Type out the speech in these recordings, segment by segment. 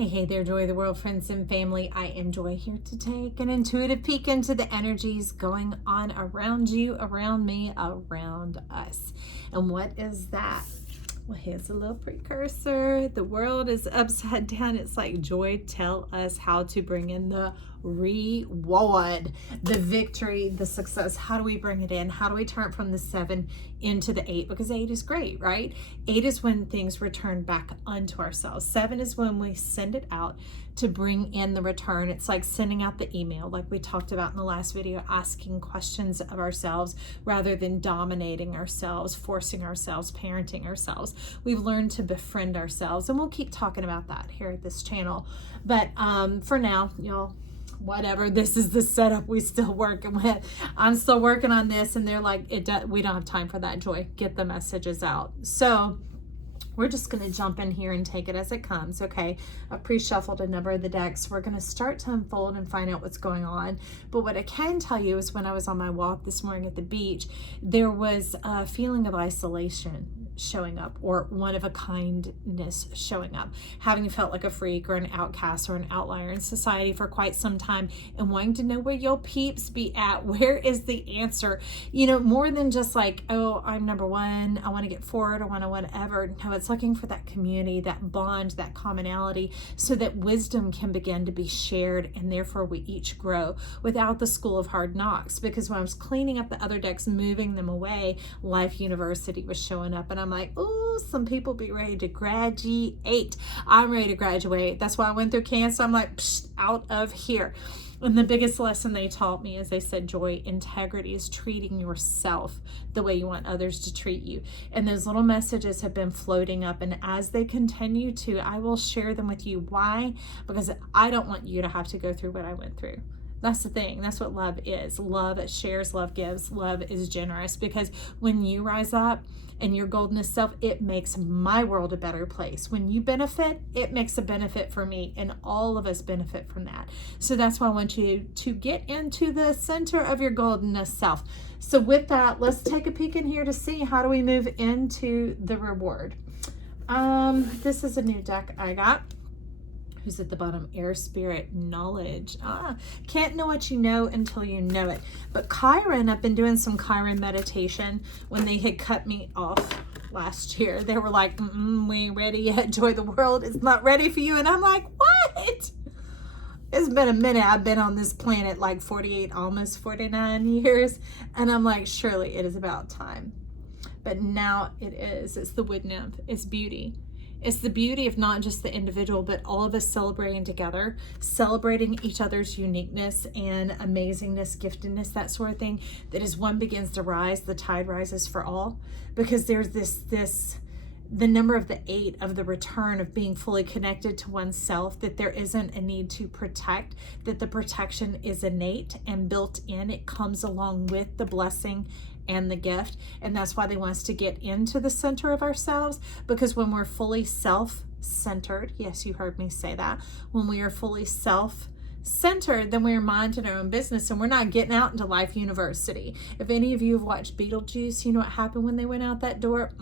Hey there, Joy of the World, friends and family. I am Joy, here to take an intuitive peek into the energies going on around you, around me, around us. And what is that? Well, here's a little precursor. The world is upside down. It's like, Joy, tell us how to bring in the reward, the victory, the success. How do we bring it in? How do we turn from the 7 into the 8? Because 8 is great, right? 8 is when things return back unto ourselves. 7 is when we send it out to bring in the return. It's like sending out the email, like we talked about in the last video, asking questions of ourselves rather than dominating ourselves, forcing ourselves, parenting ourselves. We've learned to befriend ourselves, and we'll keep talking about that here at this channel. But for now, y'all, whatever, this is the setup we still working with. I'm still working on this, and they're like, we don't have time for that, Joy. Get the messages out. So we're just going to jump in here and take it as it comes, okay? I pre-shuffled a number of the decks. We're going to start to unfold and find out what's going on. But what I can tell you is when I was on my walk this morning at the beach, there was a feeling of isolation showing up, or one of a kindness showing up, having felt like a freak or an outcast or an outlier in society for quite some time, and wanting to know where your peeps be at. Where is the answer? You know, more than just like, oh, I'm number one, I want to get forward, I want to whatever. No, it's looking for that community, that bond, that commonality, so that wisdom can begin to be shared, and therefore we each grow without the school of hard knocks. Because when I was cleaning up the other decks, moving them away, Life University was showing up, and I'm like, oh, some people be ready to graduate. I'm ready to graduate. That's why I went through Cancer. I'm like, out of here. And the biggest lesson they taught me is they said, Joy, integrity is treating yourself the way you want others to treat you. And those little messages have been floating up. And as they continue to, I will share them with you. Why? Because I don't want you to have to go through what I went through. That's the thing. That's what love is. Love shares, love gives, love is generous. Because when you rise up and your golden self, it makes my world a better place. When you benefit, it makes a benefit for me, and all of us benefit from that. So that's why I want you to get into the center of your golden self. So with that, let's take a peek in here to see how do we move into the reward. This is a new deck I got. Who's at the bottom? Air, Spirit, Knowledge. Can't know what you know until you know it. But Chiron, I've been doing some Chiron meditation. When they had cut me off last year, they were like, we ain't ready yet. Joy, the world is not ready for you. And I'm like, what? It's been a minute. I've been on this planet like 48, almost 49 years. And I'm like, surely it is about time. But now it is. It's the wood nymph. It's beauty. It's the beauty of not just the individual, but all of us celebrating together, celebrating each other's uniqueness and amazingness, giftedness, that sort of thing. That as one begins to rise, the tide rises for all. Because there's the number of the 8 of the return of being fully connected to oneself, that there isn't a need to protect, that the protection is innate and built in. It comes along with the blessing and the gift. And that's why they want us to get into the center of ourselves, because when we're fully self-centered, yes, you heard me say that, when we are fully self-centered, then we are minding our own business, and we're not getting out into Life University. If any of you have watched Beetlejuice, you know what happened when they went out that door?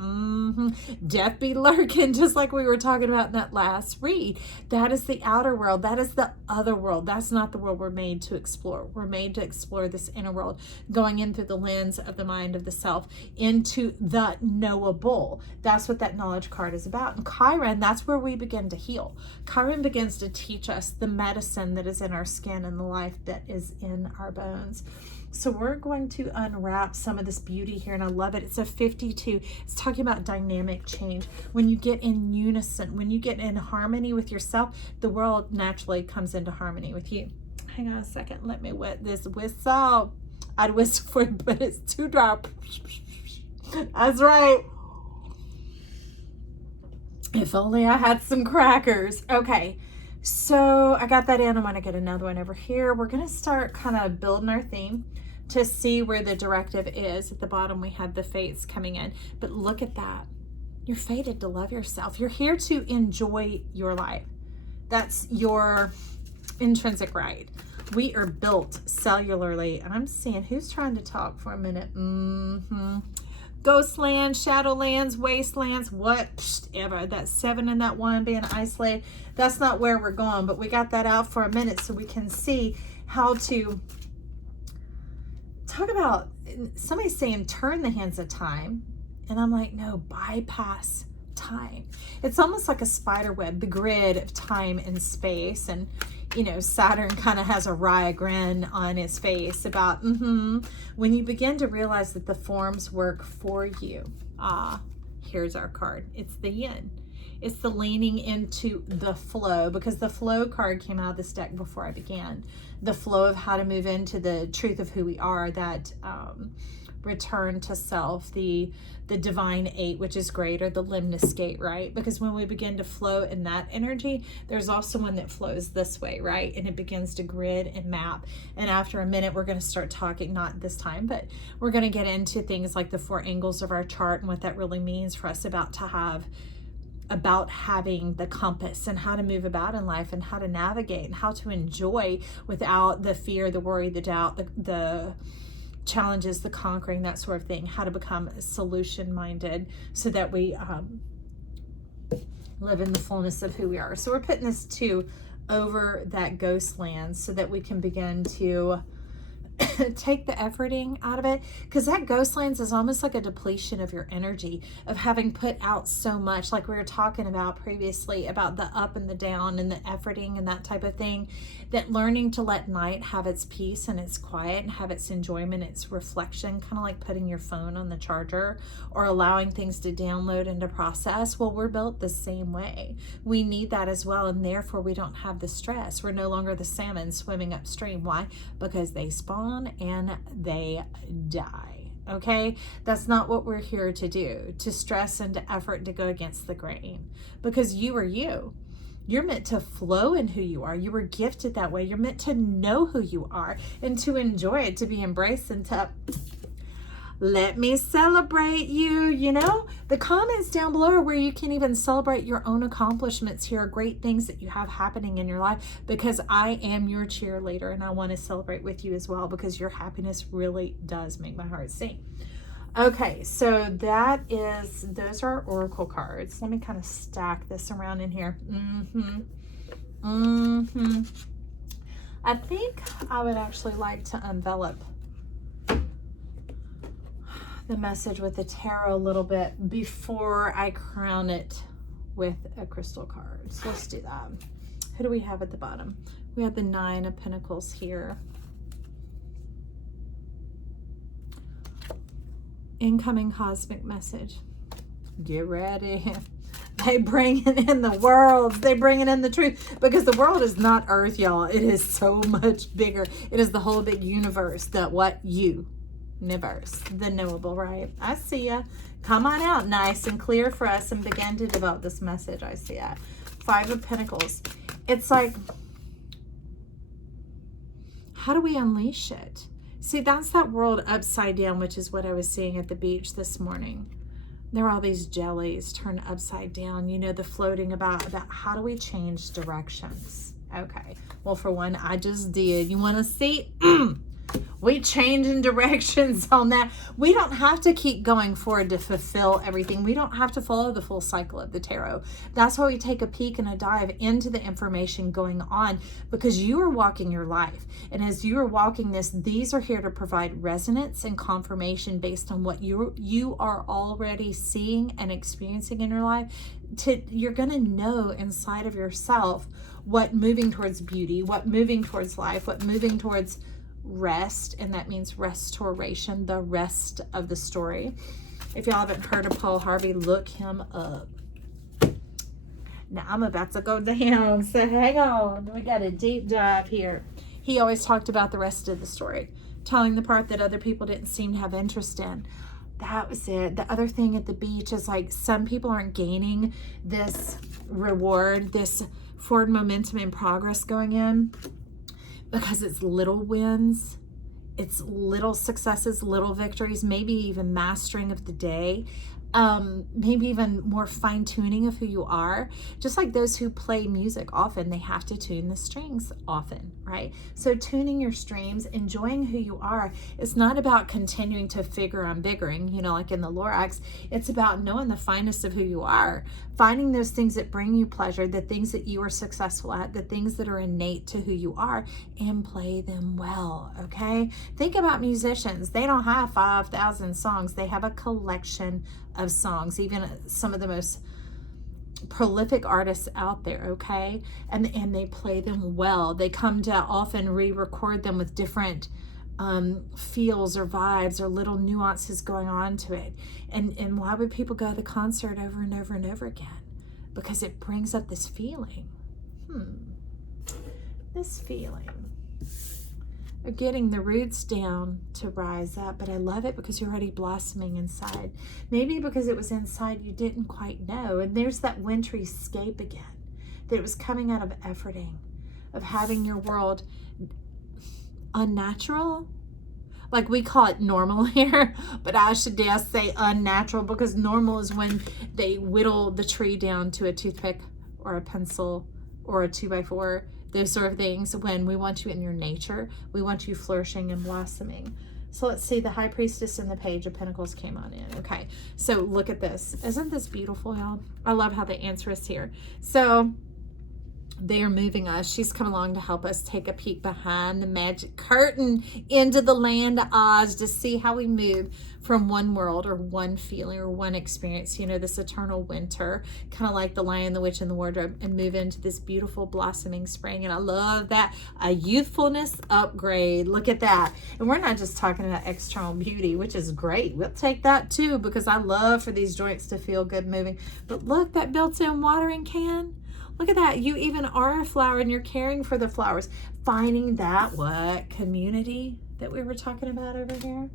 Death be lurking, just like we were talking about in that last read. That is the outer world. That is the other world. That's not the world we're made to explore. We're made to explore this inner world, going in through the lens of the mind of the self into the knowable. That's what that knowledge card is about. And Chiron, that's where we begin to heal. Chiron begins to teach us the medicine that is in our skin and the life that is in our bones. So we're going to unwrap some of this beauty here, and I love it. It's a 52. It's talking about dynamic change. When you get in unison, when you get in harmony with yourself, the world naturally comes into harmony with you. Hang on a second. Let me wet this whistle. I'd whistle for it, but it's too dry. That's right. If only I had some crackers. Okay. So I got that in. I'm going to get another one over here. We're going to start kind of building our theme to see where the directive is. At the bottom, we have the fates coming in. But look at that. You're fated to love yourself. You're here to enjoy your life. That's your intrinsic right. We are built cellularly. And I'm seeing who's trying to talk for a minute. Ghostlands, Shadowlands, Wastelands, whatever. That 7 and that 1 being isolated. That's not where we're going, but we got that out for a minute so we can see how to talk about. Somebody's saying turn the hands of time, and I'm like, no, bypass time. It's almost like a spider web, the grid of time and space. And you know, Saturn kind of has a wry grin on his face about when you begin to realize that the forms work for you. Here's our card. It's the yin. It's the leaning into the flow, because the flow card came out of this deck before I began. The flow of how to move into the truth of who we are, that return to self, the divine 8, which is great, or the limnus gate, right? Because when we begin to flow in that energy, there's also one that flows this way, right? And it begins to grid and map. And after a minute, we're going to start talking, not this time, but we're going to get into things like the 4 angles of our chart and what that really means for us about having the compass and how to move about in life and how to navigate and how to enjoy without the fear, the worry, the doubt, the challenges, the conquering, that sort of thing, how to become solution minded so that we live in the fullness of who we are. So we're putting this too over that ghost land so that we can begin to take the efforting out of it, because that ghost lands is almost like a depletion of your energy of having put out so much, like we were talking about previously about the up and the down and the efforting and that type of thing, that learning to let night have its peace and its quiet and have its enjoyment, its reflection, kind of like putting your phone on the charger or allowing things to download and to process. Well, we're built the same way. We need that as well, and therefore we don't have the stress. We're no longer the salmon swimming upstream. Why? Because they spawn and they die. Okay, that's not what we're here to do, to stress and to effort to go against the grain, because you are you. You're meant to flow in who you are. You were gifted that way. You're meant to know who you are and to enjoy it, to be embraced and to let me celebrate you. You know, the comments down below are where you can even celebrate your own accomplishments. Here are great things that you have happening in your life, because I am your cheerleader and I want to celebrate with you as well, because your happiness really does make my heart sing. Okay, so those are oracle cards. Let me kind of stack this around in here. I think I would actually like to envelop the message with the tarot a little bit before I crown it with a crystal card. So let's do that. Who do we have at the bottom? We have the 9 of Pentacles here. Incoming cosmic message. Get ready. They bring it in the worlds. They bring it in the truth, because the world is not Earth, y'all. It is so much bigger. It is the whole big universe. Universe, the knowable, right? I see ya. Come on out nice and clear for us and begin to develop this message. I see ya. 5 of Pentacles. It's like, how do we unleash it? See, that's that world upside down, which is what I was seeing at the beach this morning. There are all these jellies turned upside down, you know, the floating about how do we change directions? Okay, well, for one, I just did. You want to see? We changing directions on that. We don't have to keep going forward to fulfill everything. We don't have to follow the full cycle of the tarot. That's why we take a peek and a dive into the information going on, because you are walking your life. And as you are walking this, these are here to provide resonance and confirmation based on what you are already seeing and experiencing in your life. You're going to know inside of yourself what moving towards beauty, what moving towards life, what moving towards rest, and that means restoration, the rest of the story. If y'all haven't heard of Paul Harvey, look him up. Now I'm about to go down, so hang on. We got a deep dive here. He always talked about the rest of the story, telling the part that other people didn't seem to have interest in. That was it. The other thing at the beach is like, some people aren't gaining this reward, this forward momentum and progress going in, because it's little wins, it's little successes, little victories, maybe even mastering of the day. maybe even more fine tuning of who you are. Just like those who play music often, they have to tune the strings often, right? So tuning your strings, enjoying who you are, it's not about continuing to figure on biggering, you know, like in the Lorax. It's about knowing the finest of who you are, finding those things that bring you pleasure, the things that you are successful at, the things that are innate to who you are, and play them well, okay? Think about musicians. They don't have 5,000 songs. They have a collection of songs, even some of the most prolific artists out there, okay? And they play them well. They come to often re-record them with different feels or vibes or little nuances going on to it. And why would people go to the concert over and over and over again? Because it brings up this feeling. This feeling. Or getting the roots down to rise up. But I love it because you're already blossoming inside. Maybe because it was inside you didn't quite know. And there's that wintry scape again. That it was coming out of efforting. Of having your world unnatural. Like we call it normal here. But I should dare say unnatural. Because normal is when they whittle the tree down to a toothpick or a pencil or a 2x4. Those sort of things. When we want you in your nature, we want you flourishing and blossoming. So let's see, the High Priestess and the Page of Pentacles came on in. Okay, so look at this. Isn't this beautiful, y'all? I love how they answer us here. So they are moving us. She's come along to help us take a peek behind the magic curtain into the land of Oz to see how we move from one world or one feeling or one experience, you know, this eternal winter, kind of like the Lion, the Witch, and the Wardrobe, and move into this beautiful blossoming spring. And I love that. A youthfulness upgrade. Look at that. And we're not just talking about external beauty, which is great. We'll take that too, because I love for these joints to feel good moving. But look, that built-in watering can. Look at that. You even are a flower and you're caring for the flowers. Finding that, what, community that we were talking about over here?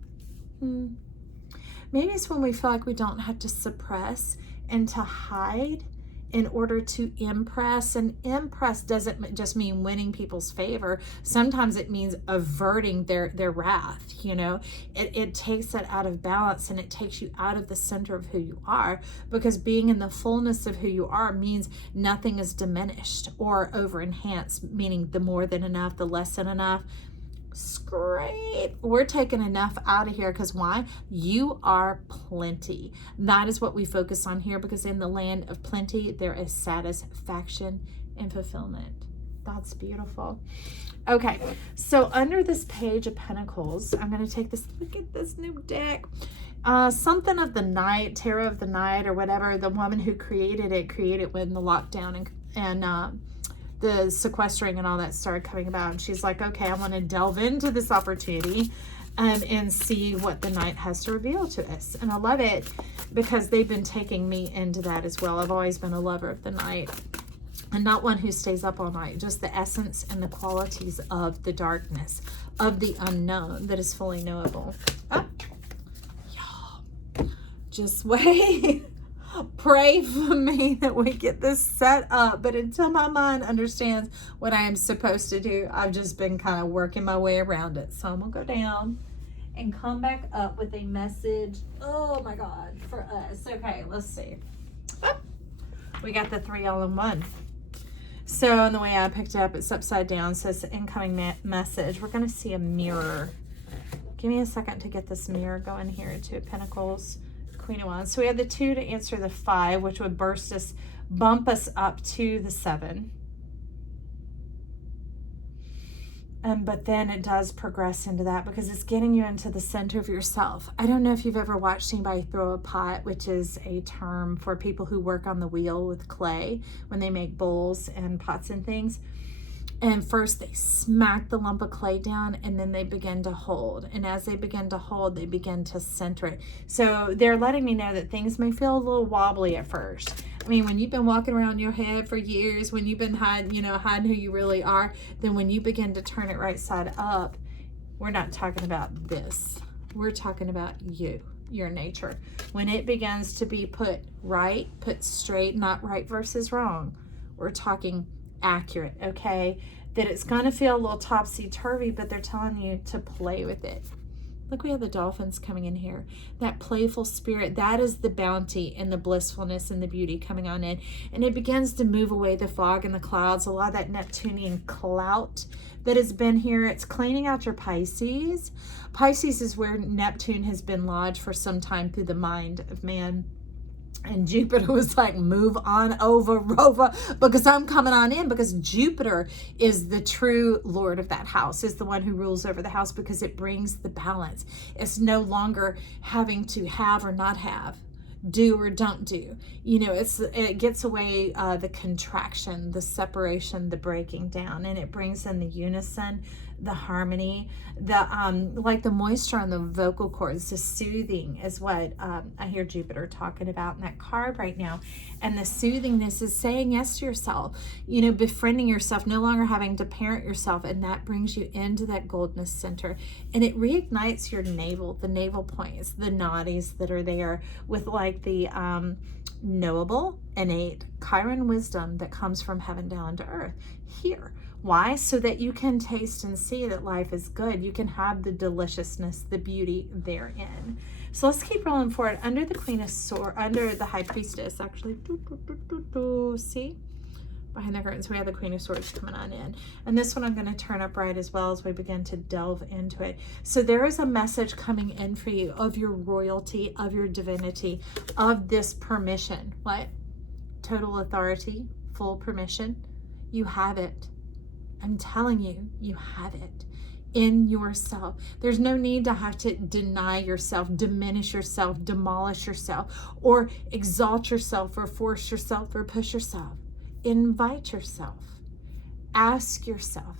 Maybe it's when we feel like we don't have to suppress and to hide in order to impress. And impress doesn't just mean winning people's favor. Sometimes it means averting their wrath, you know. It takes that out of balance and it takes you out of the center of who you are, because being in the fullness of who you are means nothing is diminished or over enhanced, meaning the more than enough, the less than enough. Great. We're taking enough out of here because why? You are plenty. That is what we focus on here, because in the land of plenty, there is satisfaction and fulfillment. That's beautiful. Okay, so under this Page of Pentacles, I'm going to take this, look at this new deck. Something of the night, Tarot of the Night or whatever. The woman who created it when the lockdown and the sequestering and all that started coming about. And she's like, okay, I want to delve into this opportunity and see what the night has to reveal to us. And I love it because they've been taking me into that as well. I've always been a lover of the night. And not one who stays up all night, just the essence and the qualities of the darkness, of the unknown that is fully knowable. Oh, y'all, just wait. Pray for me that we get this set up. But until my mind understands what I am supposed to do, I've just been kind of working my way around it. So I'm going to go down and come back up with a message. Oh my God, for us. Okay, let's see. Oh, we got the 3 all in one. So in the way I picked it up, it's upside down. It says incoming message. We're going to see a mirror. Give me a second to get this mirror going here. 2 of Pentacles, Queen of Wands. So we have the 2 to answer the 5, which would bump us up to the 7. But then it does progress into that because it's getting you into the center of yourself. I don't know if you've ever watched anybody throw a pot, which is a term for people who work on the wheel with clay when they make bowls and pots and things. And first they smack the lump of clay down and then they begin to hold. And as they begin to hold, they begin to center it. So they're letting me know that things may feel a little wobbly at first. I mean, when you've been walking around your head for years, when you've been hiding who you really are, then when you begin to turn it right side up, we're not talking about this. We're talking about you, your nature. When it begins to be put right, put straight, not right versus wrong. We're talking accurate, okay? That it's going to feel a little topsy-turvy, but they're telling you to play with it. Look, we have the dolphins coming in here. That playful spirit, that is the bounty and the blissfulness and the beauty coming on in. And it begins to move away the fog and the clouds, a lot of that Neptunian clout that has been here. It's cleaning out your Pisces. Pisces is where Neptune has been lodged for some time through the mind of man. And Jupiter was like, move on over, Rover, because I'm coming on in, because Jupiter is the true Lord of that house, is the one who rules over the house, because it brings the balance. It's no longer having to have or not have, do or don't do. You know, it gets away the contraction, the separation, the breaking down, and it brings in the unison, the harmony, the like the moisture on the vocal cords, the soothing is what I hear Jupiter talking about in that card right now. And the soothingness is saying yes to yourself, you know, befriending yourself, no longer having to parent yourself, and that brings you into that goldness center, and it reignites your navel, the navel points, the nadis that are there, with like the knowable, innate Chiron wisdom that comes from heaven down to earth here. Why? So that you can taste and see that life is good. You can have the deliciousness, the beauty therein. So let's keep rolling forward. Under the Queen of Swords, under the High Priestess, actually, see? Behind the curtains, we have the Queen of Swords coming on in. And this one I'm going to turn upright as well as we begin to delve into it. So there is a message coming in for you of your royalty, of your divinity, of this permission. What? Total authority, full permission. You have it. I'm telling you, you have it in yourself. There's no need to have to deny yourself, diminish yourself, demolish yourself, or exalt yourself, or force yourself, or push yourself. Invite yourself. Ask yourself.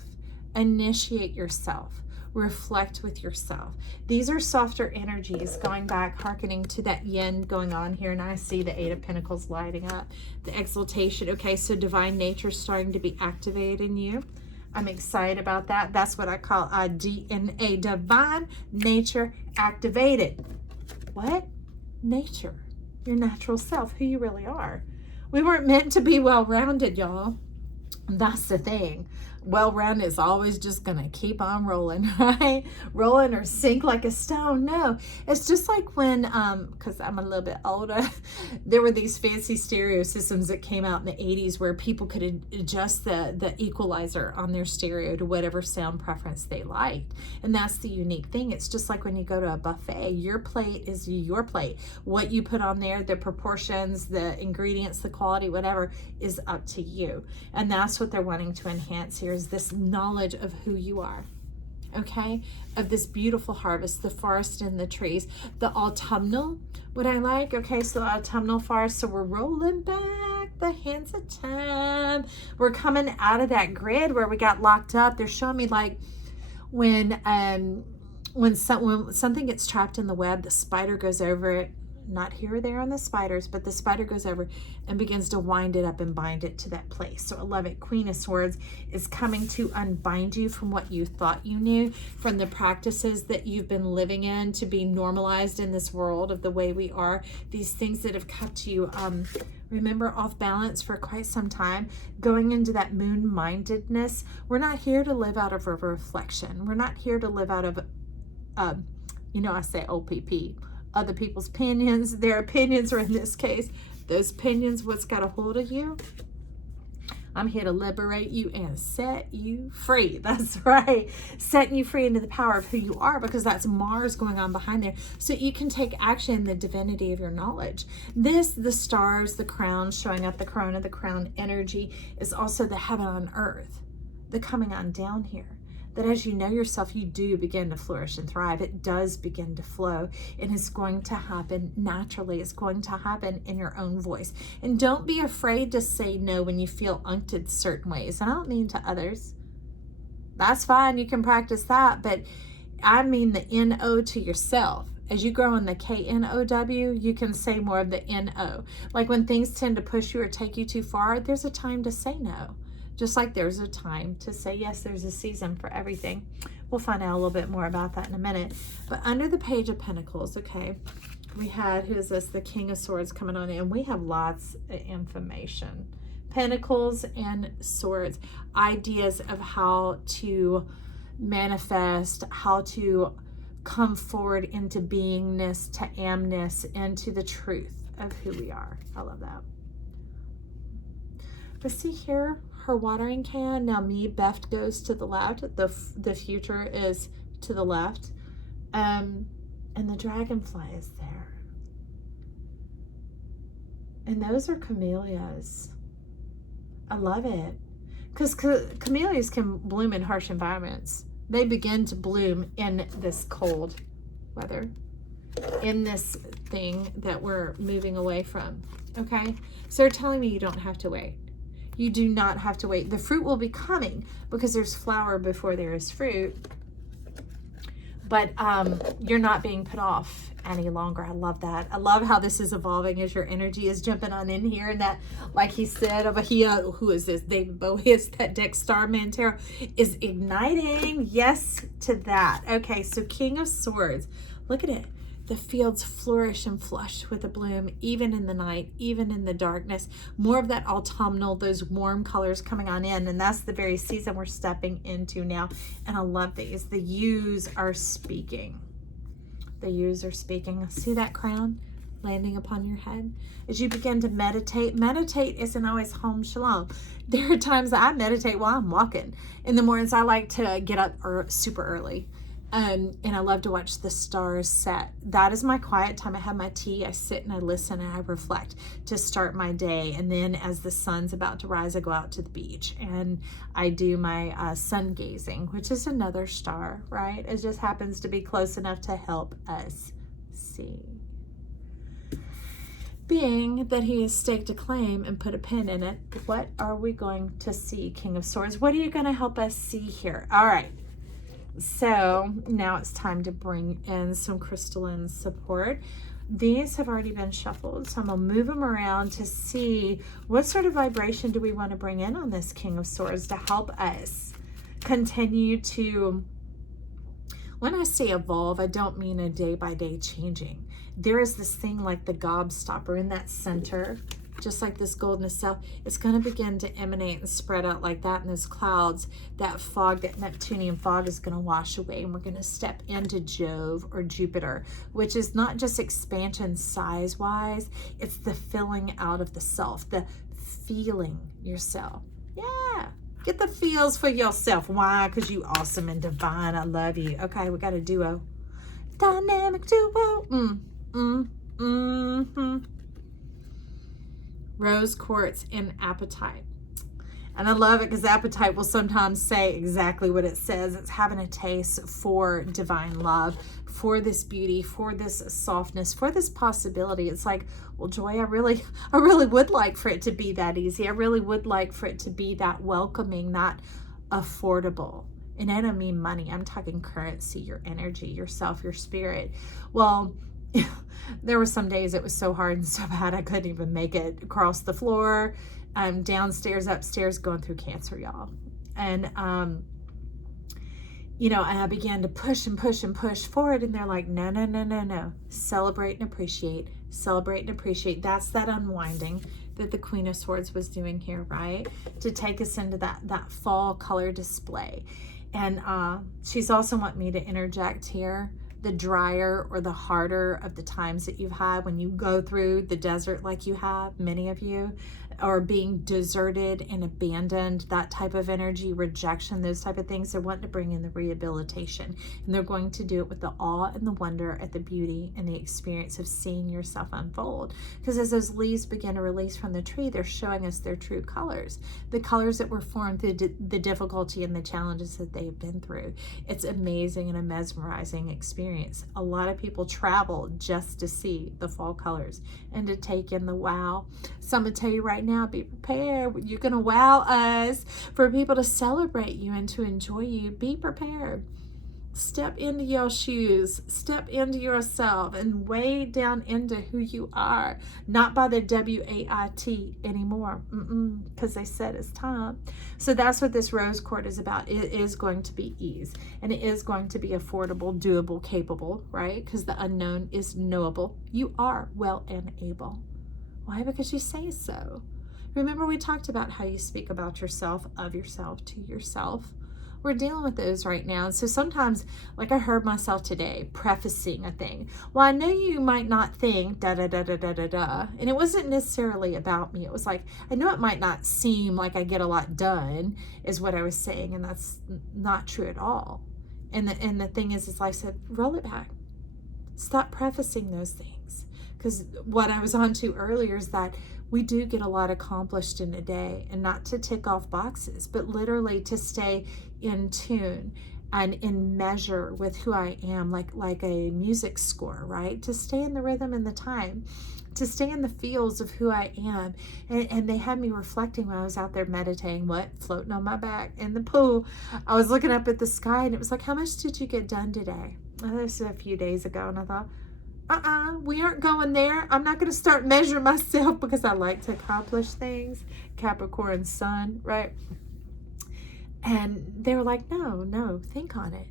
Initiate yourself. Reflect with yourself. These are softer energies, going back, hearkening to that yin going on here. And I see the Eight of Pentacles lighting up, the exaltation. Okay, so divine nature is starting to be activated in you. I'm excited about that. That's what I call a DNA, divine nature activated. What? Nature, your natural self, who you really are. We weren't meant to be well-rounded, y'all. That's the thing. Well-rounded is always just going to keep on rolling, right? Rolling or sink like a stone. No, it's just like when, because I'm a little bit older, there were these fancy stereo systems that came out in the 80s where people could adjust the equalizer on their stereo to whatever sound preference they liked. And that's the unique thing. It's just like when you go to a buffet, your plate is your plate. What you put on there, the proportions, the ingredients, the quality, whatever, is up to you. And that's what they're wanting to enhance here, is this knowledge of who you are, okay, of this beautiful harvest, the forest and the trees, the autumnal, what I like, okay, so the autumnal forest. So we're rolling back the hands of time. We're coming out of that grid where we got locked up. They're showing me like when something gets trapped in the web, the spider goes over it. Not here or there on the spiders, but the spider goes over and begins to wind it up and bind it to that place. So I love it. Queen of Swords is coming to unbind you from what you thought you knew, from the practices that you've been living in, to be normalized in this world of the way we are. These things that have kept you, remember, off balance for quite some time, going into that moon-mindedness. We're not here to live out of a reflection. We're not here to live out of, I say OPP, other people's opinions, their opinions, or in this case, those opinions, what's got a hold of you. I'm here to liberate you and set you free. That's right. Setting you free into the power of who you are, because that's Mars going on behind there. So you can take action in the divinity of your knowledge. The stars, the crown, showing up the corona, the crown energy is also the heaven on earth, the coming on down here. That as you know yourself, you do begin to flourish and thrive. It does begin to flow, and it's going to happen naturally. It's going to happen in your own voice. And don't be afraid to say no when you feel uncted certain ways. And I don't mean to others. That's fine. You can practice that. But I mean the N-O to yourself. As you grow in the K-N-O-W, you can say more of the N-O. Like when things tend to push you or take you too far, there's a time to say no. Just like there's a time to say yes, there's a season for everything. We'll find out a little bit more about that in a minute. But under the Page of Pentacles, okay, we had, who is this? The King of Swords coming on in. We have lots of information. Pentacles and Swords. Ideas of how to manifest, how to come forward into beingness, to amness, into the truth of who we are. I love that. But see here, her watering can. Now me, Beth goes to the left. The future is to the left. And the dragonfly is there. And those are camellias. I love it. Because camellias can bloom in harsh environments. They begin to bloom in this cold weather, in this thing that we're moving away from. Okay? So they're telling me you don't have to wait. You do not have to wait. The fruit will be coming because there's flower before there is fruit. But you're not being put off any longer. I love that. I love how this is evolving as your energy is jumping on in here. And that, like he said, who is this? David Bowie is that deck Starman Tarot is igniting. Yes to that. Okay, so King of Swords. Look at it. The fields flourish and flush with a bloom, even in the night, even in the darkness. More of that autumnal, those warm colors coming on in. And that's the very season we're stepping into now. And I love these. The yews are speaking. The yews are speaking. See that crown landing upon your head? As you begin to meditate, meditate isn't always home shalom. There are times that I meditate while I'm walking. In the mornings, I like to get up super early. And I love to watch the stars set. That is my quiet time. I have my tea, I sit and I listen and I reflect to start my day. And then as the sun's about to rise, I go out to the beach and I do my sun gazing, which is another star, right? It just happens to be close enough to help us see. Being that he has staked a claim and put a pin in it, what are we going to see, King of Swords? What are you going to help us see here? All right. So now it's time to bring in some crystalline support. These have already been shuffled, so I'm going to move them around to see what sort of vibration do we want to bring in on this King of Swords to help us continue to, when I say evolve, I don't mean a day-by-day changing. There is this thing like the gobstopper in that center, just like this golden self. It's going to begin to emanate and spread out like that in those clouds. That fog, that Neptunian fog, is going to wash away, and we're going to step into Jove or Jupiter, which is not just expansion size-wise, it's the filling out of the self, the feeling yourself. Yeah, get the feels for yourself. Why? Because you awesome and divine. I love you. Okay, we got a duo. Dynamic duo. Rose quartz in appetite. And I love it because appetite will sometimes say exactly what it says. It's having a taste for divine love, for this beauty, for this softness, for this possibility. It's like, well, Joy, I really would like for it to be that easy. I really would like for it to be that welcoming, that affordable. And I don't mean money. I'm talking currency, your energy, yourself, your spirit. Well, there were some days it was so hard and so bad I couldn't even make it across the floor. Downstairs, upstairs, going through cancer, y'all. And, you know, and I began to push and push and push forward. And they're like, no, no, no, no, no. Celebrate and appreciate. Celebrate and appreciate. That's that unwinding that the Queen of Swords was doing here, right? To take us into that fall color display. And she's also want me to interject here. The drier or the harder of the times that you've had when you go through the desert like you have, many of you, or being deserted and abandoned, that type of energy, rejection, those type of things, they're wanting to bring in the rehabilitation. And they're going to do it with the awe and the wonder at the beauty and the experience of seeing yourself unfold. Because as those leaves begin to release from the tree, they're showing us their true colors, the colors that were formed through the difficulty and the challenges that they've been through. It's amazing and a mesmerizing experience. A lot of people travel just to see the fall colors and to take in the wow. So I'm going to tell you right now, be prepared. You're going to wow us for people to celebrate you and to enjoy you. Be prepared. Step into your shoes, step into yourself, and way down into who you are. Not by the W-A-I-T anymore, because they said it's time. So that's what this rose quartz is about. It is going to be ease, and it is going to be affordable, doable, capable, right? Because the unknown is knowable. You are well and able. Why? Because you say so. Remember, we talked about how you speak about yourself, of yourself, to yourself. We're dealing with those right now. And so sometimes, like I heard myself today prefacing a thing. Well, I know you might not think da da da da da da da. And it wasn't necessarily about me. It was like, I know it might not seem like I get a lot done, is what I was saying. And that's not true at all. And the thing is like I said, roll it back. Stop prefacing those things. Because what I was on to earlier is that we do get a lot accomplished in a day, and not to tick off boxes, but literally to stay in tune and in measure with who I am, like a music score, right? To stay in the rhythm and the time, to stay in the feels of who I am. And they had me reflecting when I was out there meditating, floating on my back in the pool. I was looking up at the sky, and it was like, how much did you get done today? This was a few days ago, and I thought, we aren't going there. I'm not going to start measuring myself because I like to accomplish things. Capricorn sun, right? And they were like, no, think on it.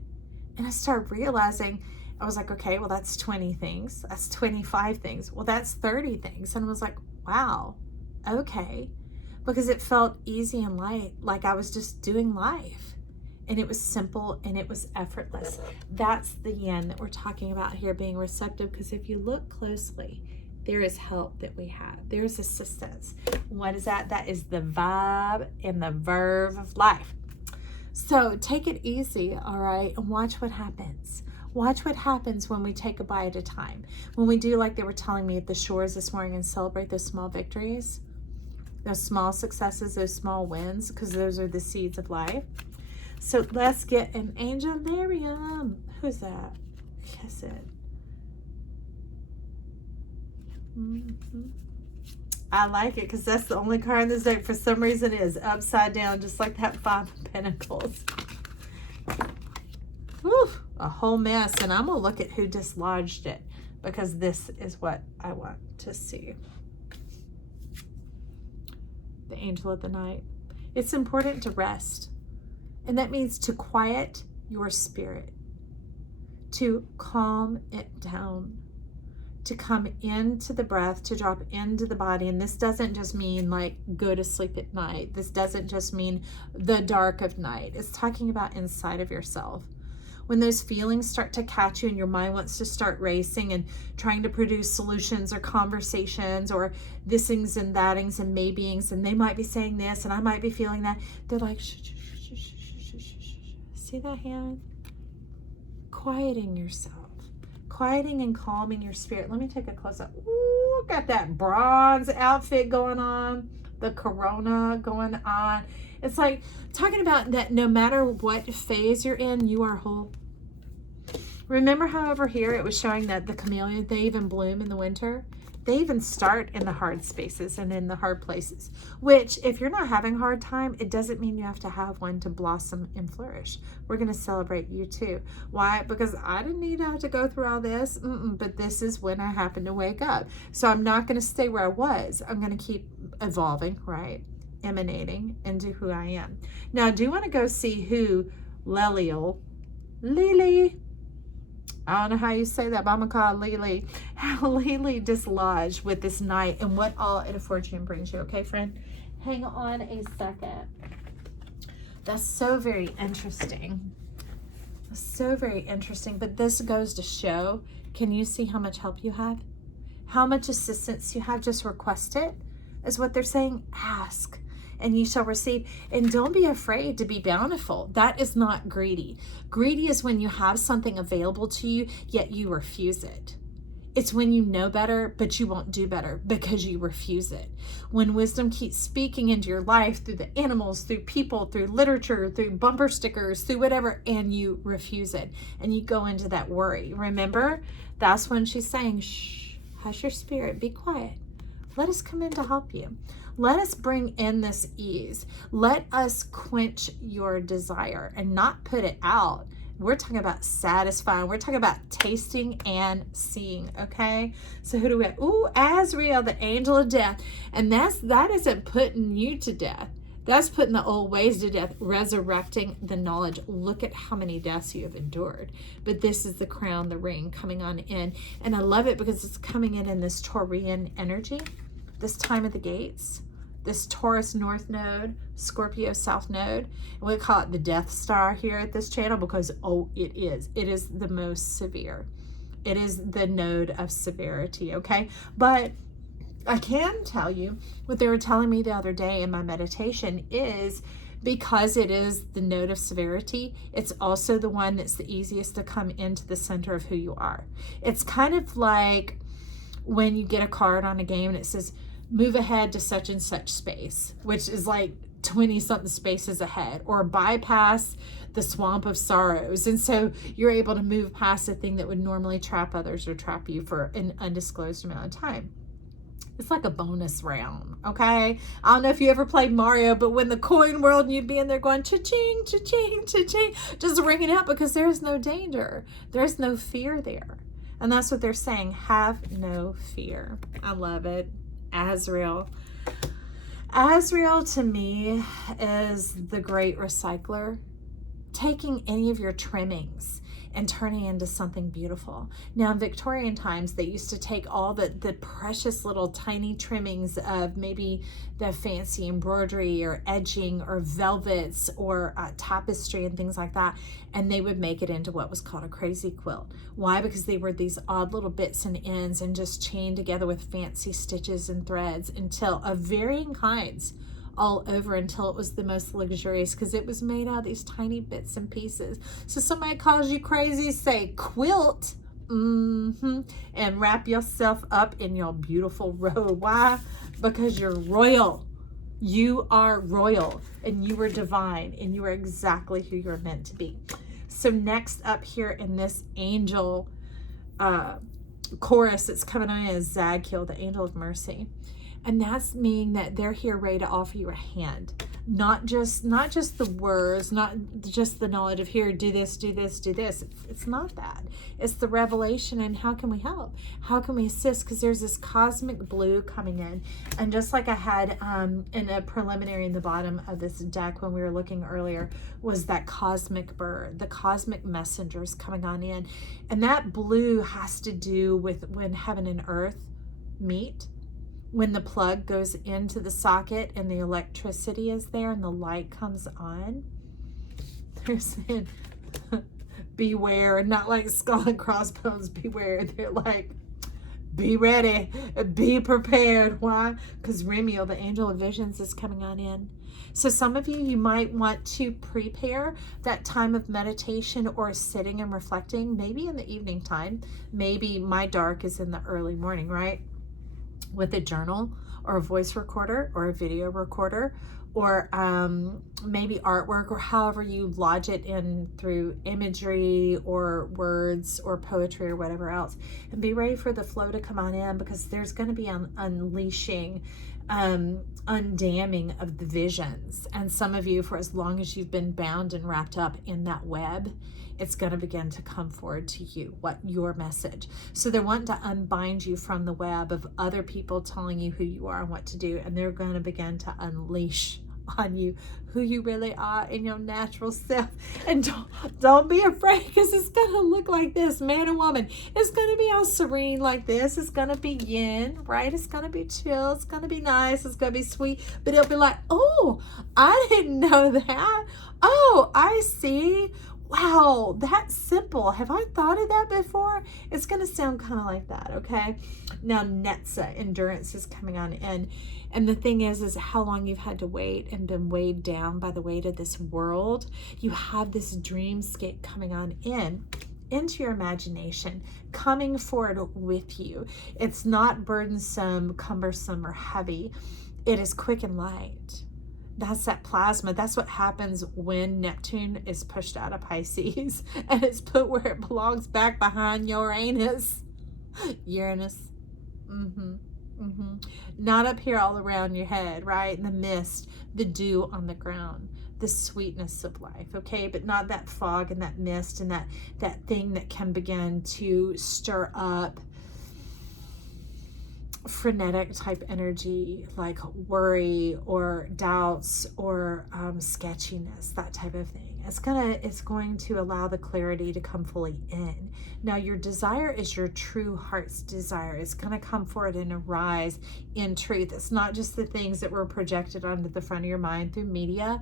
And I started realizing, I was like, okay, well, that's 20 things. That's 25 things. Well, that's 30 things. And I was like, wow, okay. Because it felt easy and light, like I was just doing life. And it was simple and it was effortless. That's the yin that we're talking about here, being receptive. Because if you look closely, there is help that we have. There's assistance. What is that? That is the vibe and the verve of life. So take it easy, all right? And watch what happens. Watch what happens when we take a bite at a time. When we do like they were telling me at the shores this morning and celebrate those small victories, those small successes, those small wins, because those are the seeds of life. So let's get an angel Miriam. Who's that? Kiss it. I like it because that's the only card in this deck for some reason is upside down, just like that 5 of Pentacles. Whew, a whole mess. And I'm going to look at who dislodged it because this is what I want to see. The angel of the night. It's important to rest. And that means to quiet your spirit, to calm it down, to come into the breath, to drop into the body. And this doesn't just mean like go to sleep at night. This doesn't just mean the dark of night. It's talking about inside of yourself. When those feelings start to catch you and your mind wants to start racing and trying to produce solutions or conversations or thisings and thatings and maybeings, and they might be saying this and I might be feeling that, they're like, shh, shh, shh, shh, shh, shh, shh, shh. See that hand? Quieting yourself. Quieting and calming your spirit. Let me take a close up. Ooh, got that bronze outfit going on. The corona going on. It's like talking about that no matter what phase you're in, you are whole. Remember how over here it was showing that the camellia, they even bloom in the winter? They even start in the hard spaces and in the hard places, which if you're not having a hard time, it doesn't mean you have to have one to blossom and flourish. We're going to celebrate you too. Why? Because I didn't need to have to go through all this, but this is when I happen to wake up. So I'm not going to stay where I was. I'm going to keep evolving, right? Emanating into who I am. Now, I do want to go see who Lily, I don't know how you say that, but I'm going to call Lily. How Lily dislodged with this night and what all it affords you and brings you. Okay, friend? Hang on a second. That's so very interesting. So very interesting. But this goes to show, can you see how much help you have? How much assistance you have? Just request it, is what they're saying. Ask, and you shall receive. And don't be afraid to be bountiful. That is not greedy. Greedy is when you have something available to you, yet you refuse it. It's when you know better, but you won't do better because you refuse it. When wisdom keeps speaking into your life through the animals, through people, through literature, through bumper stickers, through whatever, and you refuse it, and you go into that worry. Remember, that's when she's saying, shh, hush your spirit, be quiet. Let us come in to help you. Let us bring in this ease. Let us quench your desire and not put it out. We're talking about satisfying. We're talking about tasting and seeing, okay? So who do we have? Ooh, Azrael, the angel of death. And that isn't putting you to death. That's putting the old ways to death, resurrecting the knowledge. Look at how many deaths you have endured. But this is the crown, the ring coming on in. And I love it because it's coming in this Taurian energy, this time of the gates, this Taurus North Node, Scorpio South Node. And we call it the Death Star here at this channel because, oh, it is. It is the most severe. It is the node of severity, okay? But I can tell you what they were telling me the other day in my meditation is because it is the node of severity, it's also the one that's the easiest to come into the center of who you are. It's kind of like when you get a card on a game and it says, move ahead to such and such space, which is like 20 something spaces ahead, or bypass the swamp of sorrows. And so you're able to move past a thing that would normally trap others or trap you for an undisclosed amount of time. It's like a bonus round, okay? I don't know if you ever played Mario, but when the coin world, you'd be in there going cha-ching, cha-ching, cha-ching, just ringing out because there's no danger. There's no fear there. And that's what they're saying. Have no fear. I love it. Azrael. Azrael to me is the great recycler, taking any of your trimmings and turning into something beautiful. Now in Victorian times, they used to take all the precious little tiny trimmings of maybe the fancy embroidery or edging or velvets or tapestry and things like that, and they would make it into what was called a crazy quilt. Why? Because they were these odd little bits and ends and just chained together with fancy stitches and threads until of varying kinds all over until it was the most luxurious because it was made out of these tiny bits and pieces. So somebody calls you crazy, say quilt, and wrap yourself up in your beautiful robe. Why? Because you're royal. You are royal and you are divine and you are exactly who you're meant to be. So next up here in this angel chorus that's coming on is Zadkiel, the angel of mercy. And that's meaning that they're here ready to offer you a hand. Not just the words, not just the knowledge of here, do this, do this, do this. It's not that. It's the revelation and how can we help? How can we assist? Because there's this cosmic blue coming in. And just like I had in a preliminary in the bottom of this deck when we were looking earlier, was that cosmic bird, the cosmic messengers coming on in. And that blue has to do with when heaven and earth meet. When the plug goes into the socket and the electricity is there and the light comes on, they're saying, beware, not like skull and crossbones, beware. They're like, be ready, be prepared. Why? Because Remiel, the angel of visions, is coming on in. So some of you might want to prepare that time of meditation or sitting and reflecting, maybe in the evening time. Maybe my dark is in the early morning, right? With a journal or a voice recorder or a video recorder or maybe artwork or however you lodge it in through imagery or words or poetry or whatever else. And be ready for the flow to come on in because there's going to be an unleashing, undamming of the visions. And some of you, for as long as you've been bound and wrapped up in that web, it's going to begin to come forward to you, what your message. So they're wanting to unbind you from the web of other people telling you who you are and what to do. And they're going to begin to unleash on you who you really are in your natural self. And don't be afraid because it's going to look like this, man and woman. It's going to be all serene like this. It's going to be yin, right? It's going to be chill. It's going to be nice. It's going to be sweet. But it'll be like, oh, I didn't know that. Oh, I see. Wow, that's simple. Have I thought of that before? It's going to sound kind of like that, okay? Now, Netza, endurance, is coming on in. And the thing is how long you've had to wait and been weighed down by the weight of this world. You have this dreamscape coming on in into your imagination, coming forward with you. It's not burdensome, cumbersome, or heavy. It is quick and light. That's that plasma. That's what happens when Neptune is pushed out of Pisces and it's put where it belongs, back behind Uranus. Not up here all around your head, right? In the mist, the dew on the ground, the sweetness of life, okay? But not that fog and that mist and that thing that can begin to stir up frenetic type energy, like worry or doubts or sketchiness, that type of thing. It's going to allow the clarity to come fully in. Now, your desire is your true heart's desire. It's going to come forward and arise in truth. It's not just the things that were projected onto the front of your mind through media.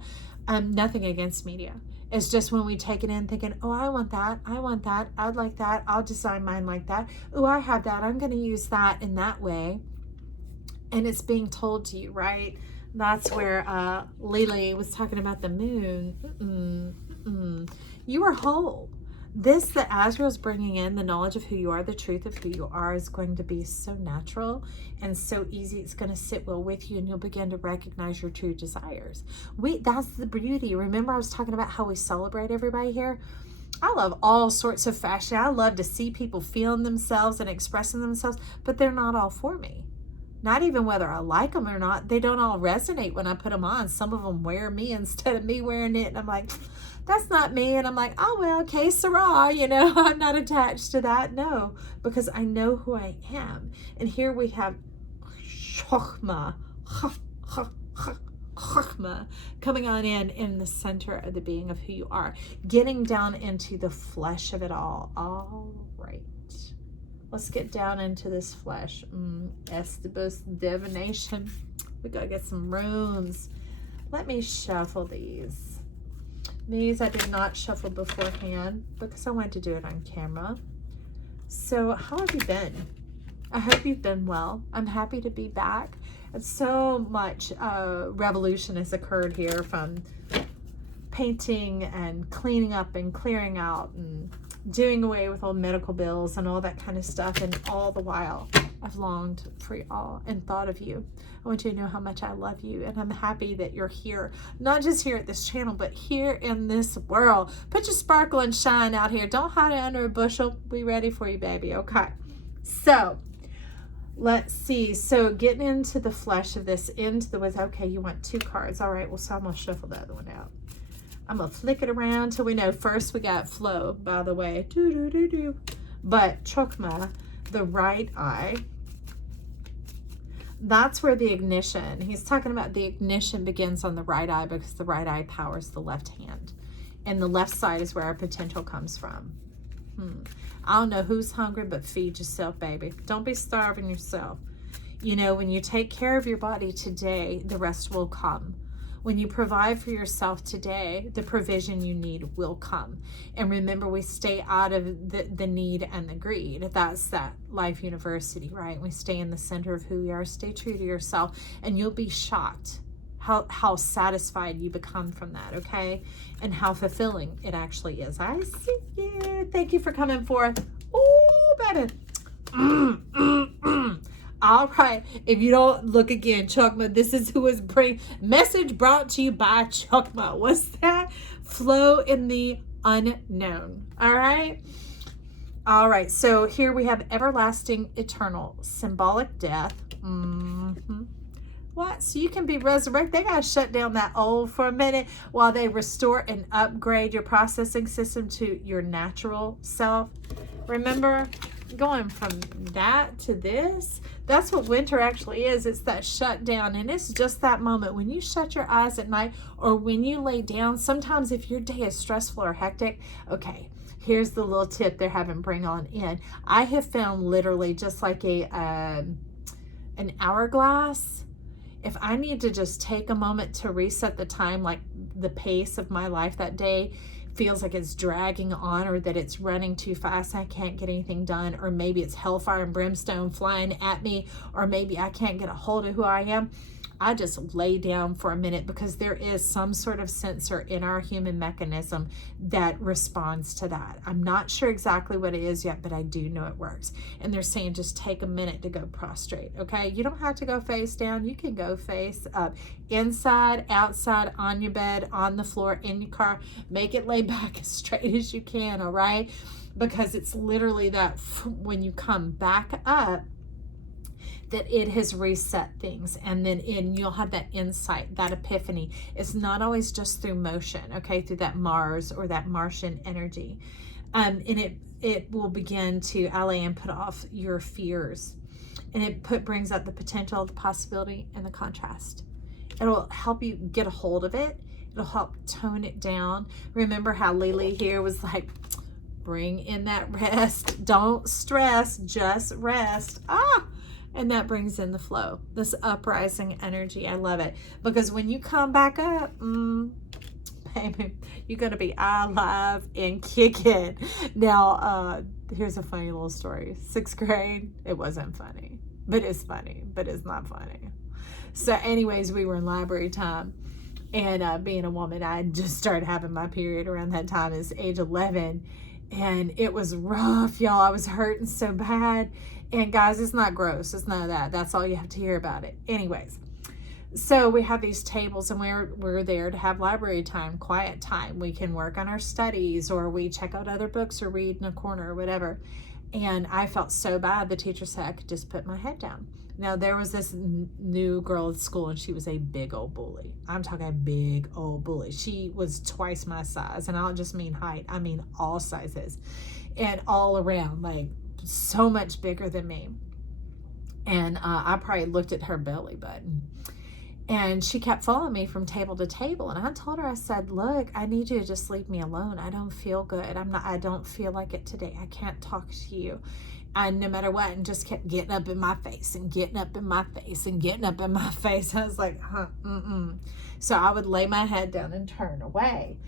Nothing against media. It's just when we take it in thinking, oh, I want that, I'd like that, I'll design mine like that. Oh, I have that, I'm going to use that in that way. And it's being told to you, right? That's where Lily was talking about the moon. You are whole. This that Azrael's bringing in, the knowledge of who you are, the truth of who you are, is going to be so natural and so easy. It's going to sit well with you, and you'll begin to recognize your true desires. That's the beauty. Remember, I was talking about how we celebrate everybody here? I love all sorts of fashion. I love to see people feeling themselves and expressing themselves, but they're not all for me. Not even whether I like them or not. They don't all resonate when I put them on. Some of them wear me instead of me wearing it, and I'm like, that's not me. And I'm like, oh, well, okay, Sarah, I'm not attached to that. No, because I know who I am. And here we have Chokhmah, Chokhmah coming on in the center of the being of who you are, getting down into the flesh of it all. All right. Let's get down into this flesh. Estibus divination. We gotta get some runes. Let me shuffle these. These I did not shuffle beforehand because I wanted to do it on camera. So how have you been? I hope you've been well. I'm happy to be back. And so much revolution has occurred here, from painting and cleaning up and clearing out and doing away with all medical bills and all that kind of stuff. And all the while, I've longed for y'all and thought of you. I want you to know how much I love you, and I'm happy that you're here, not just here at this channel, but here in this world. Put your sparkle and shine out here. Don't hide it under a bushel. We ready for you, baby. Okay. So let's see. So getting into the flesh of this, into the with. Okay, you want 2 cards. All right. Well, so I'm gonna shuffle the other one out. I'm gonna flick it around till we know. First, we got flow, by the way. But Chokhmah, the right eye. That's where the ignition, he's talking about the ignition begins on the right eye, because the right eye powers the left hand. And the left side is where our potential comes from. I don't know who's hungry, but feed yourself, baby. Don't be starving yourself. When you take care of your body today, the rest will come. When you provide for yourself today, the provision you need will come. And remember, we stay out of the need and the greed. That's that life university, right? We stay in the center of who we are. Stay true to yourself, and you'll be shocked how satisfied you become from that, okay? And how fulfilling it actually is. I see you. Thank you for coming forth. Oh, baby. All right. If you don't look again, Chokhmah, this is who is message brought to you by Chokhmah. What's that? Flow in the unknown. All right. All right. So here we have everlasting, eternal, symbolic death. What? So you can be resurrected. They got to shut down that old for a minute while they restore and upgrade your processing system to your natural self. Remember, going from that to this, that's what winter actually is. It's that shutdown, and it's just that moment when you shut your eyes at night, or when you lay down. Sometimes if your day is stressful or hectic, okay, here's the little tip they're having bring on in. I have found literally just like an hourglass. If I need to just take a moment to reset the time, like the pace of my life that day feels like it's dragging on, or that it's running too fast, I can't get anything done, or maybe it's hellfire and brimstone flying at me, or maybe I can't get a hold of who I am, I just lay down for a minute, because there is some sort of sensor in our human mechanism that responds to that. I'm not sure exactly what it is yet, but I do know it works. And they're saying just take a minute to go prostrate, okay? You don't have to go face down. You can go face up. Inside, outside, on your bed, on the floor, in your car. Make it lay back as straight as you can, all right? Because it's literally that when you come back up, that it has reset things, and then you'll have that insight, that epiphany. It's not always just through motion, okay, through that Mars or that Martian energy. And it will begin to allay and put off your fears. And it brings up the potential, the possibility, and the contrast. It'll help you get a hold of it. It'll help tone it down. Remember how Lily here was like, bring in that rest. Don't stress, just rest. And that brings in the flow, this uprising energy. I love it. Because when you come back up, baby, you're going to be alive and kicking. Now, here's a funny little story. 6th grade, it wasn't funny. But it's funny, but it's not funny. So anyways, we were in library time. And being a woman, I just started having my period around that time. It's age 11. And it was rough, y'all. I was hurting so bad. And guys, it's not gross. It's none of that. That's all you have to hear about it. Anyways, so we have these tables, and we're there to have library time, quiet time. We can work on our studies, or we check out other books, or read in a corner, or whatever. And I felt so bad. The teacher said I could just put my head down. Now, there was this new girl at school, and she was a big old bully. I'm talking a big old bully. She was twice my size, and I don't just mean height. I mean all sizes and all around, like so much bigger than me. And I probably looked at her belly button. And she kept following me from table to table. And I told her, I said, look, I need you to just leave me alone. I don't feel good. I don't feel like it today. I can't talk to you. And no matter what, and just kept getting up in my face and getting up in my face and getting up in my face. I was like, So I would lay my head down and turn away.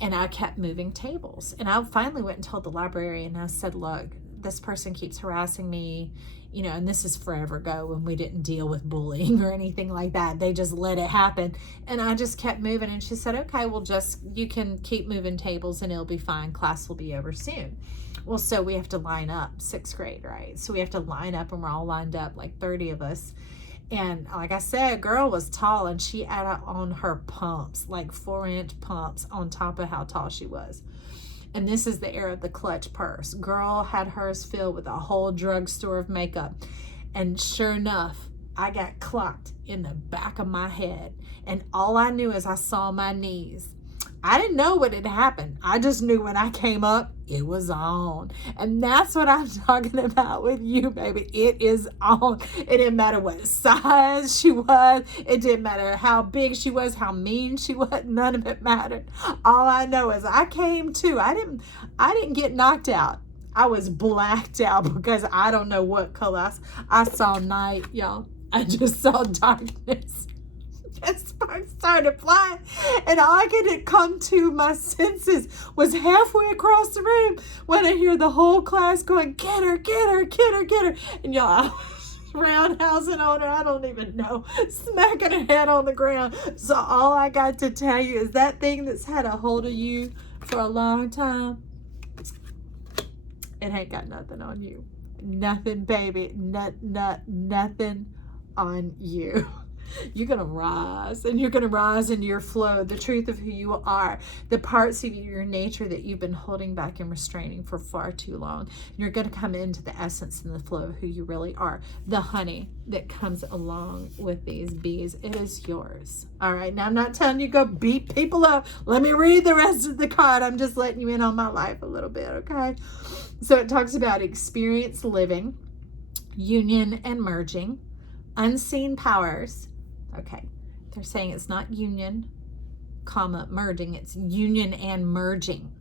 And I kept moving tables. And I finally went and told the librarian, and I said, look, this person keeps harassing me, and this is forever ago when we didn't deal with bullying or anything like that. They just let it happen. And I just kept moving. And she said, okay, well, you can keep moving tables and it'll be fine. Class will be over soon. Well, so we have to line up, 6th grade, right? So we have to line up, and we're all lined up, like 30 of us. And like I said, girl was tall, and she had on her pumps, like 4-inch pumps on top of how tall she was. And this is the era of the clutch purse. Girl had hers filled with a whole drugstore of makeup. And sure enough, I got clocked in the back of my head. And all I knew is I saw my knees. I didn't know what had happened. I just knew when I came up, it was on. And that's what I'm talking about with you, baby. It is on. It didn't matter what size she was. It didn't matter how big she was, how mean she was. None of it mattered. All I know is I came to. I didn't get knocked out. I was blacked out because I don't know what color. I saw night, y'all. I just saw darkness. And sparks started flying, and all I could come to my senses was halfway across the room when I hear the whole class going, get her, get her, get her, get her. And y'all, I was roundhousing on her, I don't even know, smacking her head on the ground. So all I got to tell you is that thing that's had a hold of you for a long time, it ain't got nothing on you. Nothing, baby. Nothing on you. You're going to rise, and you're going to rise into your flow, the truth of who you are, the parts of your nature that you've been holding back and restraining for far too long. You're going to come into the essence and the flow of who you really are, the honey that comes along with these bees. It is yours. All right. Now, I'm not telling you go beat people up. Let me read the rest of the card. I'm just letting you in on my life a little bit. Okay. So it talks about experience living, union and merging, unseen powers. Okay, they're saying it's not union, comma, merging. It's union and merging.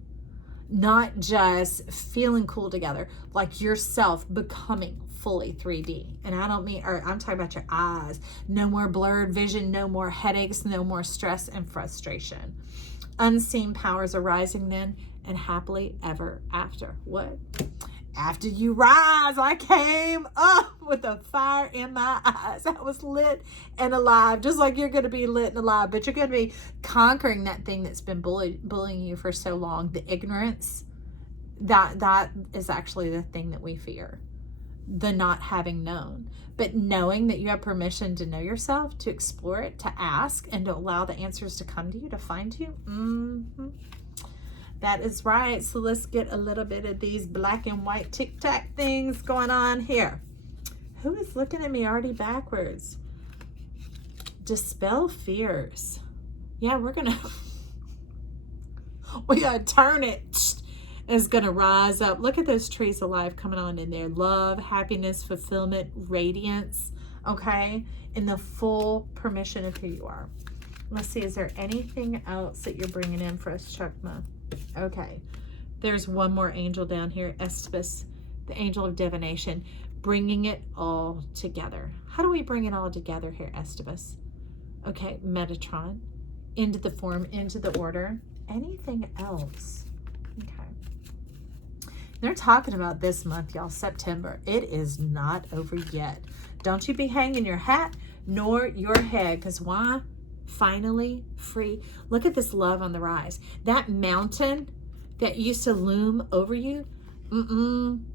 Not just feeling cool together, like yourself becoming fully 3D. And I don't mean, I'm talking about your eyes. No more blurred vision, no more headaches, no more stress and frustration. Unseen powers arising then and happily ever after. What? After you rise, I came up with a fire in my eyes. I was lit and alive, just like you're going to be lit and alive. But you're going to be conquering that thing that's been bullying you for so long. The ignorance, that is actually the thing that we fear. The not having known. But knowing that you have permission to know yourself, to explore it, to ask, and to allow the answers to come to you, to find you. That is right. So let's get a little bit of these black and white tic-tac things going on here. Who is looking at me already backwards? Dispel fears. Yeah, we're going to turn it is going to rise up. Look at those trees of life coming on in there. Love, happiness, fulfillment, radiance, okay? In the full permission of who you are. Let's see, is there anything else that you're bringing in for us, Chukma? Okay. There's one more angel down here, Estabus, the angel of divination, bringing it all together. How do we bring it all together here, Estabus? Okay, Metatron, into the form, into the order. Anything else? Okay. They're talking about this month, y'all, September. It is not over yet. Don't you be hanging your hat nor your head, because why? Finally free. Look at this love on the rise. That mountain that used to loom over you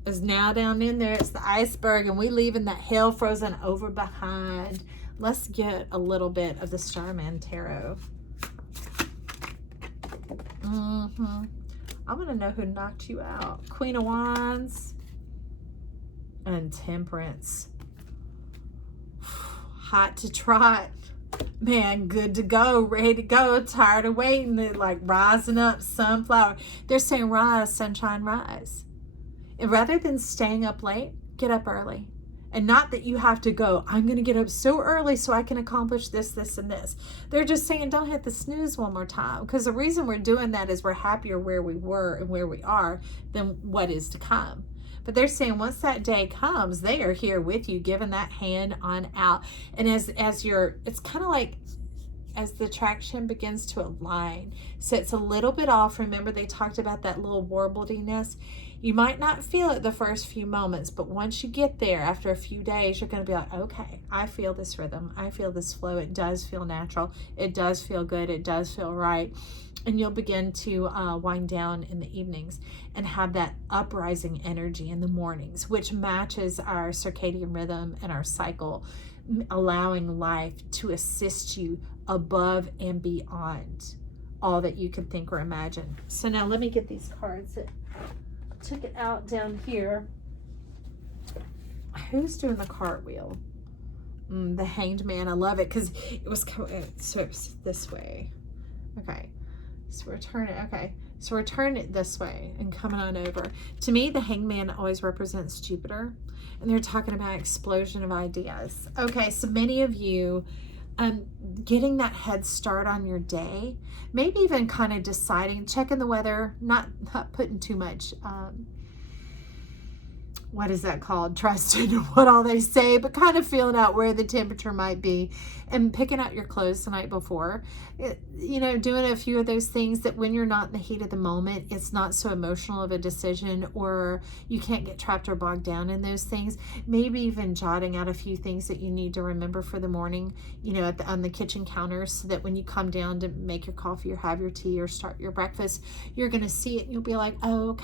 is now down in there. It's the iceberg, and we leaving that hell frozen over behind. Let's get a little bit of the Starman Tarot. I want to know who knocked you out. Queen of Wands and Temperance. Hot to trot. Man, good to go, ready to go, tired of waiting. They're like rising up, sunflower. They're saying rise, sunshine, rise. And rather than staying up late, get up early. And not that you have to go, I'm going to get up so early so I can accomplish this, this, and this. They're just saying don't hit the snooze one more time. Because the reason we're doing that is we're happier where we were and where we are than what is to come. But they're saying once that day comes, they are here with you, giving that hand on out. And as you're, it's kind of like as the traction begins to align. So it's a little bit off. Remember, they talked about that little warblediness. You might not feel it the first few moments, but once you get there, after a few days, you're going to be like, okay, I feel this rhythm. I feel this flow. It does feel natural. It does feel good. It does feel right. And you'll begin to wind down in the evenings and have that uprising energy in the mornings, which matches our circadian rhythm and our cycle, allowing life to assist you above and beyond all that you could think or imagine. So now let me get these cards that took it out down here. Who's doing the cartwheel? The Hanged Man. I love it because it was so it's this way. Okay. So we're turning, okay. So we're turning it this way and coming on over. To me, the Hanged Man always represents Jupiter. And they're talking about explosion of ideas. Okay, so many of you getting that head start on your day, maybe even kind of deciding, checking the weather, not putting too much, what is that called? Trust in what all they say, but kind of feeling out where the temperature might be and picking out your clothes the night before. You know, doing a few of those things that when you're not in the heat of the moment, it's not so emotional of a decision, or you can't get trapped or bogged down in those things. Maybe even jotting out a few things that you need to remember for the morning, you know, on the kitchen counter, so that when you come down to make your coffee or have your tea or start your breakfast, you're going to see it and you'll be like, oh,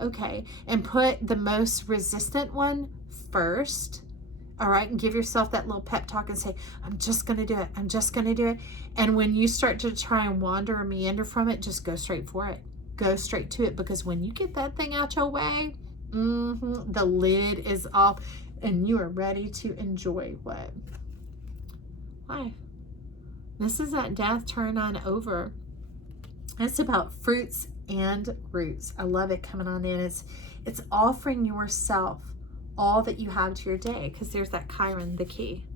okay. And put the most resistant one first. All right, and give yourself that little pep talk and say, I'm just going to do it. I'm just going to do it. And when you start to try and wander or meander from it, just go straight for it. Go straight to it, because when you get that thing out your way, the lid is off and you are ready to enjoy what? Life. This is that death turn on over. It's about fruits and roots. I love it coming on in. It's offering yourself all that you have to your day, because there's that Chiron, the key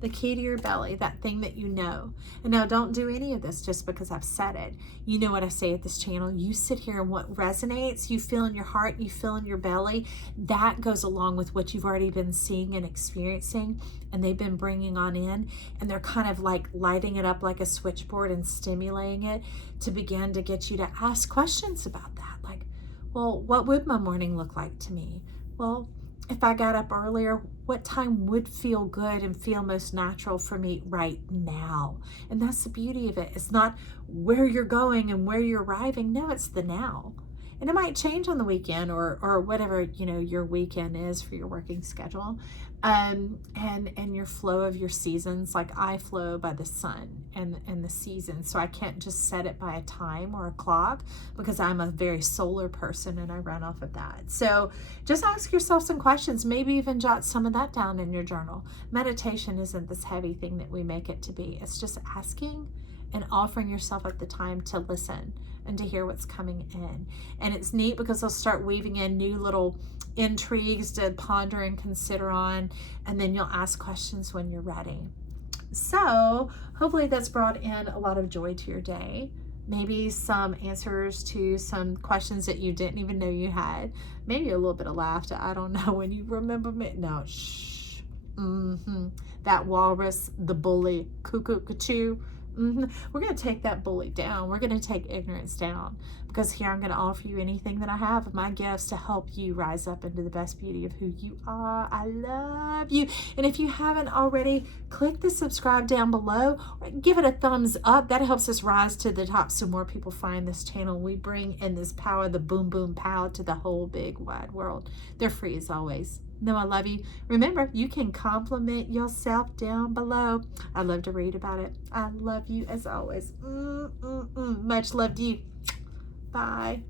to your belly, that thing that you know. And now don't do any of this just because I've said it. You know what I say at this channel. You sit here and what resonates, you feel in your heart, you feel in your belly, that goes along with what you've already been seeing and experiencing, and they've been bringing on in, and they're kind of like lighting it up like a switchboard and stimulating it to begin to get you to ask questions about that. Like, well, what would my morning look like to me? Well, if I got up earlier, what time would feel good and feel most natural for me right now? And that's the beauty of it. It's not where you're going and where you're arriving. No, it's the now. And it might change on the weekend or whatever, you know, your weekend is for your working schedule. And your flow of your seasons. Like I flow by the sun and the seasons. So I can't just set it by a time or a clock, because I'm a very solar person and I run off of that. So just ask yourself some questions, maybe even jot some of that down in your journal. Meditation isn't this heavy thing that we make it to be. It's just asking and offering yourself up the time to listen and to hear what's coming in. And it's neat because they'll start weaving in new little intrigues to ponder and consider on, and then you'll ask questions when you're ready. So hopefully that's brought in a lot of joy to your day. Maybe some answers to some questions that you didn't even know you had. Maybe a little bit of laughter. I don't know, when you remember me. No, shh. That walrus, the bully, cuckoo, cuckoo. We're going to take that bully down. We're going to take ignorance down, because here I'm going to offer you anything that I have of my gifts to help you rise up into the best beauty of who you are. I love you. And if you haven't already, click the subscribe down below, or give it a thumbs up. That helps us rise to the top so more people find this channel. We bring in this power, the boom, boom, pow, to the whole big wide world. They're free as always. No, I love you. Remember, you can compliment yourself down below. I love to read about it. I love you as always. Much love to you. Bye.